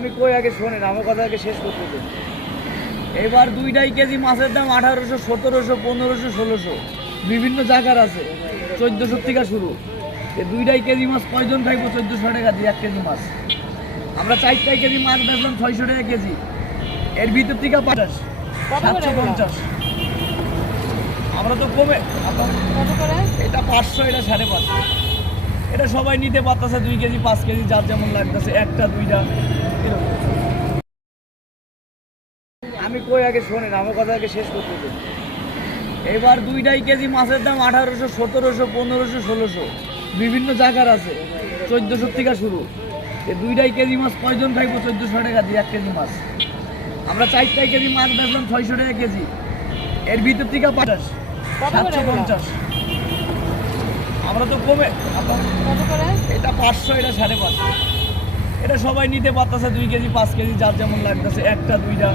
আমি কই আগে শোনেন, আমার কথা আগে শেষ করতে দিন। এবার 2.5 কেজি মাছের দাম 1800, 1700, 1500, 1600 বিভিন্ন জায়গার আছে, 1400 থেকে শুরু। এই 2.5 কেজি মাছ কয়জন খাইবো 1400 টাকা দিয়ে 1 কেজি মাছ? আমরা 4 কেজি মাছ বেচলাম 600 টাকা কেজি, এর ভিতর থেকে 50, 750। আমরা তো কমে কত করে? এটা 500, এটা 550। এটা সবাই নিতে পারতেছে 2 কেজি 5 কেজি যার যেমন লাগতেছে, একটা দুইটা এরকম। আমি কই আগে শোনেন, আমার কথা আগে শেষ করতে দিন। এবার 2.5 কেজি মাছের দাম 1800, 1700, 1500, 1600 বিভিন্ন জায়গার আছে, 1400 থেকে শুরু। এই 2.5 কেজি মাছ কয়জন খাইবো 1400 টাকা দিয়ে 1 কেজি মাছ? আমরা 4 কেজি মাছ বেচলাম 600 টাকা কেজি, এর ভিতর থেকে 50, কত করে 750। আমরা তো কমে কত করে? এটা 500, এটা 550। এটা সবাই নিতে পারতেছে 2 কেজি 5 কেজি যার যেমন লাগতেছে, একটা দুইটা